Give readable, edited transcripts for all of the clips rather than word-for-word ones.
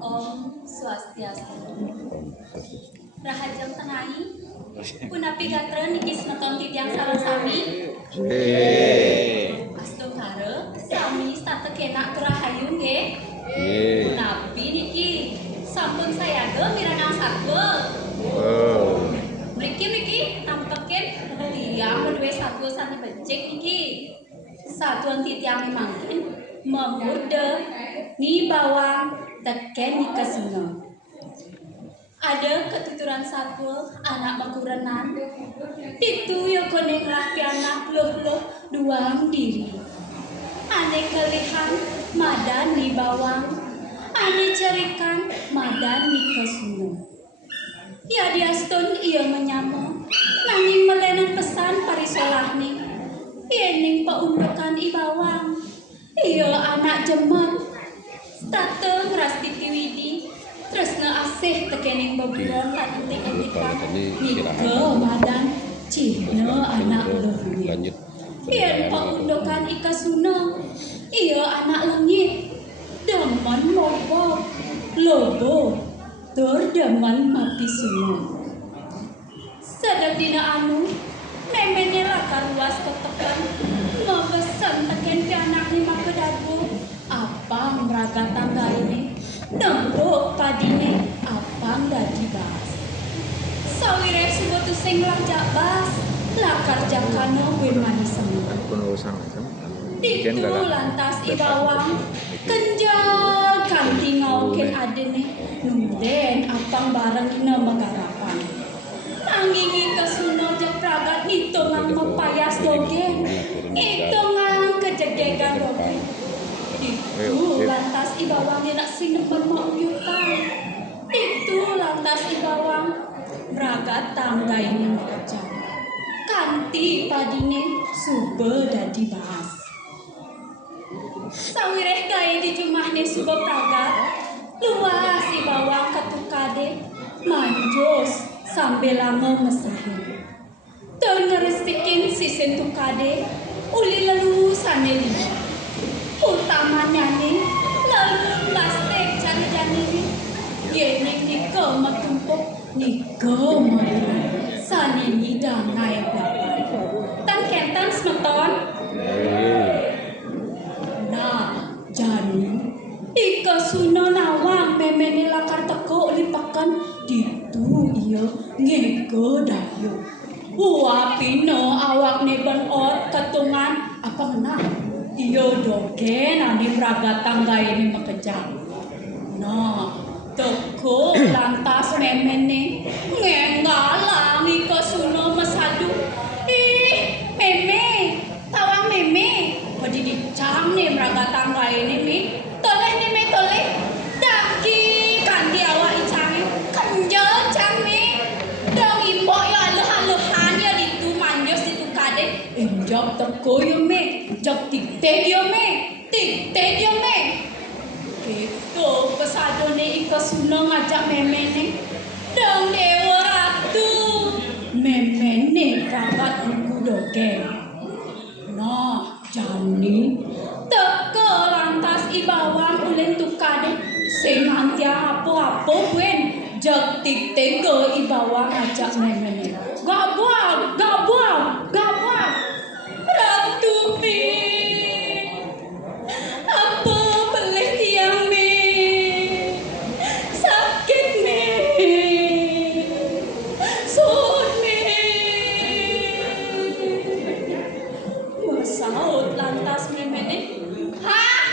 Om Swastiastu. Rahajeng tenai punapi gatra niki semeton titiang sareng sami. Astungkara sami satekenak rahayu nggih. Punapi niki sampun sayaga miranang satwa. Mriki tampeken tiyang kedue satwa sami becik niki. Satuan titiang mangkin memurde ni bawang teken ni kesuna. Ada ketuturan satwa anak makurenan. Itu ya koneng laki anak loh duang diri. Ane kelihan madan ni bawang. Ane cerikan madan ni kesuna. Ya diastun ia menyamo. Nanging melenan pesan parisolah ni. Iening paundukan i bawang. Ia anak jemat. Stateng ras titiwidi. Tresna asih tekening beburon lan entik-entikan. Nika madan cihna anak leuwih. Yen paundukan ika suna. Ia anak lengit. Demen mobo. Lobo. Tur demen mati suna. Sedep dina anu. Memene lakar luas ketekan. Mabesen teken pianak ni maka dagu. Apang meraga tangga ini. Nembuk padine. Apang dadi bas. Sawire subutu sing lajak bas. Lakar jakano gue manis semua. Ditu lantas ibawang. Kenjal kanti ngaukin adene. Nunden apang bareng na megarapan. Nanging kesuna jak pragat ngitungang mepayas dogen. Ngitungang kejegegan dogen. Itu lantas ibawang nak sinemen mauyutan. Itu lantas ibawang pragat tangga ini mekejam. Kanti padine sube dadi bahas. Sawireh gawe di jumahne sube pragat. Luas ibawang ketukade. Manjos sambil lama mesahin. Terngerestikin si sentukade. Uli lalu saneli. Utamanya nih lalu plastik jani-jani nih. Yeneng nika matumpuk nika mati. Sani nidang naik bapak. Tan kentan semeton. Nah, jani. Ika suna nawang memene lakar teko lipakan ditu iya ngego dayo. Wapino awak ne benot ketungan apa ngena? Iya dogen ane pragat tangga ini mekejam. Nah, teko lantas memene ngenggalang ika suna mesadu. Ih, meme, tawang meme. Padi dicang nih pragat tangga ini nih. Toleh nih me toleh. Daki kandi awak icangi. Kenjel cang me. Dong imbok ya aluh-aluhan ya ditu manjos ditu kade. Enjok teko yo me. Jok tiktek yo me. Tiktek yo me. Gitu pesadone ika suna ngajak memene. Dong dewa ratu. Memene pragat buku dogen. Nah, jani teke lantas ibawang ulen tukade sing antia apa-apa buen jak tik-tik ke ibawang ajak memene. Gak buang. Ratu mi. Apa boleh tiang mi. Sakit mi. Sun mi. Masaut lantas memene. Hah?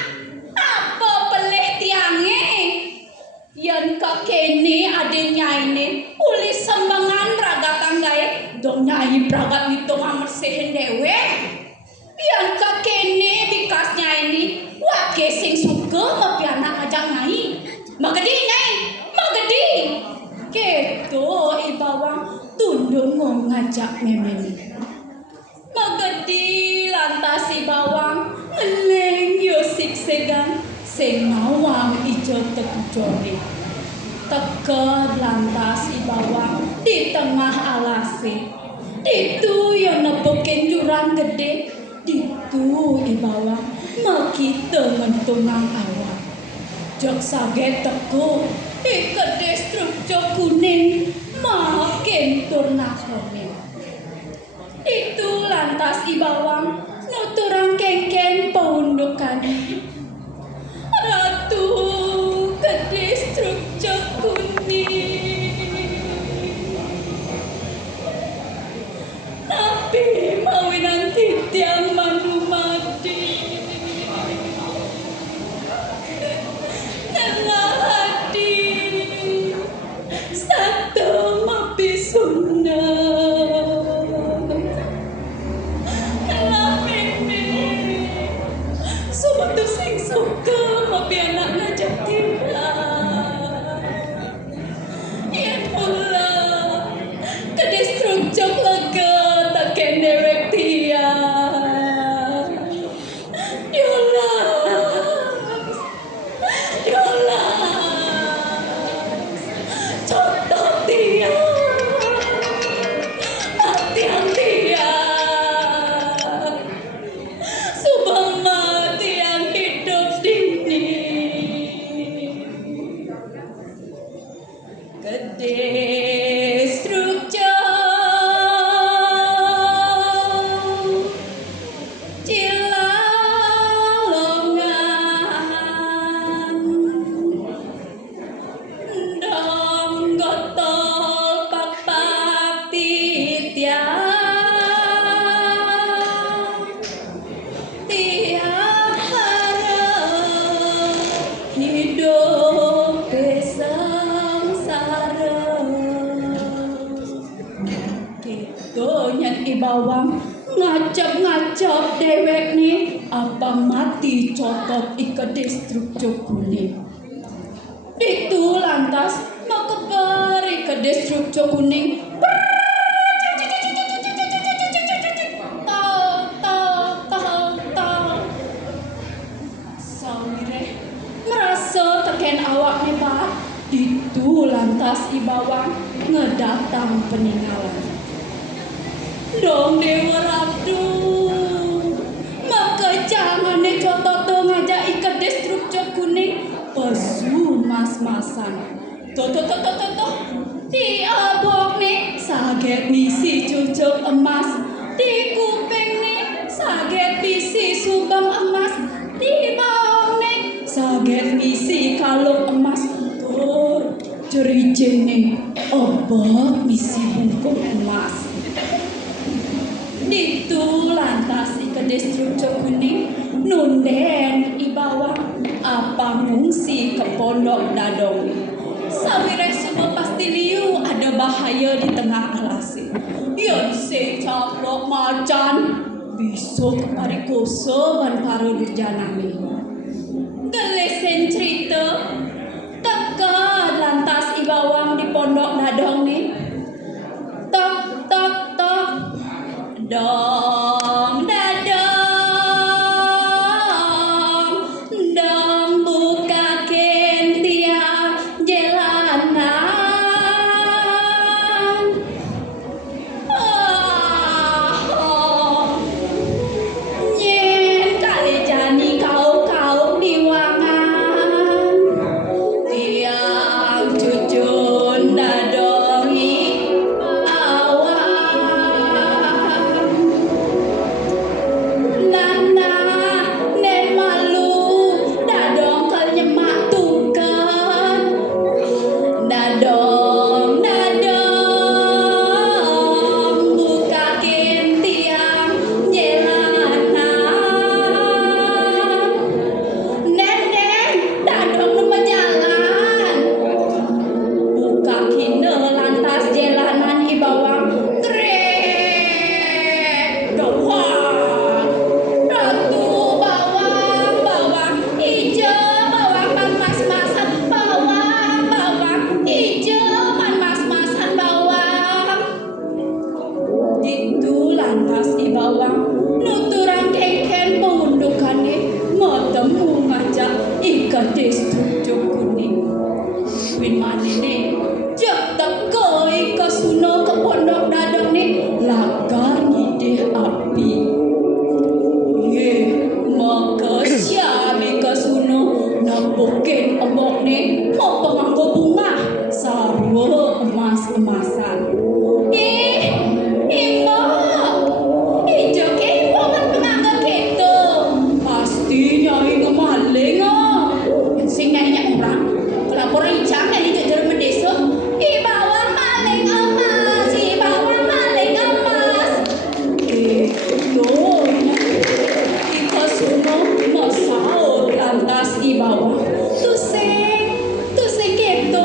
Apa pelih tiangnya? Yan kakene ade nyaine uli sembangan pragat tanggae dong nyai pragat ngitung amersihin dewe. Yan kakene bikas nyaini wake sing suka ngopi anak ngajak nyai. Magedi nyai, magedi. Gitu ibawang tundung ngajak memene. Magedi lantas ibawang ngeleng yo siksegan sing nawang ijo tekujone. Teged lantas ibawang di tengah alase. Ditu yo nebekin jurang gede. Ditu ibawang makita mentungang awak. Jok saget teko ikedes truk jok kuning makin turnakone. Itu lantas ibawang nuturang kengken paundukan. Ratu kedes truk jok kuning. Tapi mawinan titiang mandu mati. Ngelah hati satu mapi sunat. Ngelah mimi suatu sing suka mapi anaknya jatilan. Yen pula kedes truk jok lega tak kendewek tiang. Yolas contoh tiang tiang subang mati yang hidup dini. Kedes truk jauh Cilalongan ndang gotol papak tiang harap hidup sengsara. Gitu nyan ibawang ngacap-ngacap dewek nih apa mati cotot ikedes truk jok kuning. Itu lantas makebar ikedes truk jok kuning. Sawire merasa teken awak nebat. Itu lantas ibawang ngedatang peninggalan. Dong Dewa Ratu, maka jangan cotot ngajak ikedes truk jok kuning pesu mas-masan. Toh di abok nih saget misi cucuk emas, di kuping nih saget misi subang emas, di bawang nih saget misi kalung emas. Tuh cerijeng nih obok misi bungkuk emas. Ditu lantas ikedes truk jok kuning nunden ibawang apa ngungsi ke pondok dadong. Sawire semua pasti liu ada bahaya di tengah alasi. Yen sing caplok macan bisa kepari koso ban karo durjanami. Gelesen cerita teka lantas ibawang di pondok dadong nih. Tok tok tok dong dadong dong bukaken tiang jalanan. Nyen kali jani kau diwangan tiang cucun dadong awak. Ken embok nih mau pemanggo bunga sarwa emas-emasan. Imbok, ijo ke imbok kan penganggo gitu. Pasti nyai ngemaling sing nyai orang. Kelaporan ijang yang itu jalan mendeso. Ibawa maling emas, ibawa maling emas. Loh, ika suno masaud lantas ibawa. Tusing gitu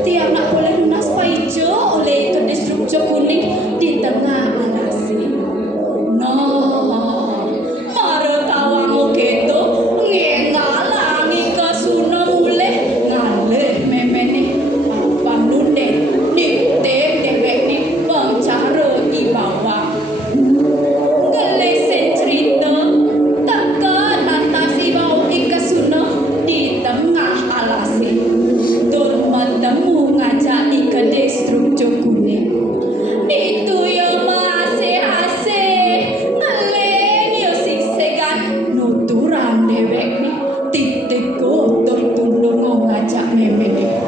tiang nak boleh lunas paijo oleh kedis rukjo kuning di tengah alasi. Nah, maro tawangu gitu ngalangi ke suno mulih ngalih memene abang lunde niktem dewek nih bang cara ibawa. Gelesen cerita tekan lantas ibawa ika suno di tengah alasi. Temu ngajak ika destrukjo kuning. Itu yo masih asih ngeleng yo sisegan nuturan dewek nih titik kotor tulung ngajak memene.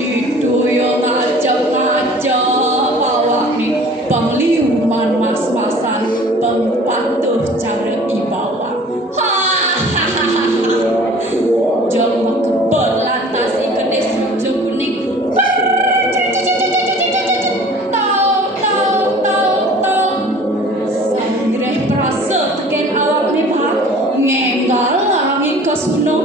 Itu yo ngajak awak nih pangliuman mas-masan pempatuh cara ibawa. Jom makebel lantas ika destrukjo kuning. Sangreh perasa tegen awak nih pak ngenggal langi kesuno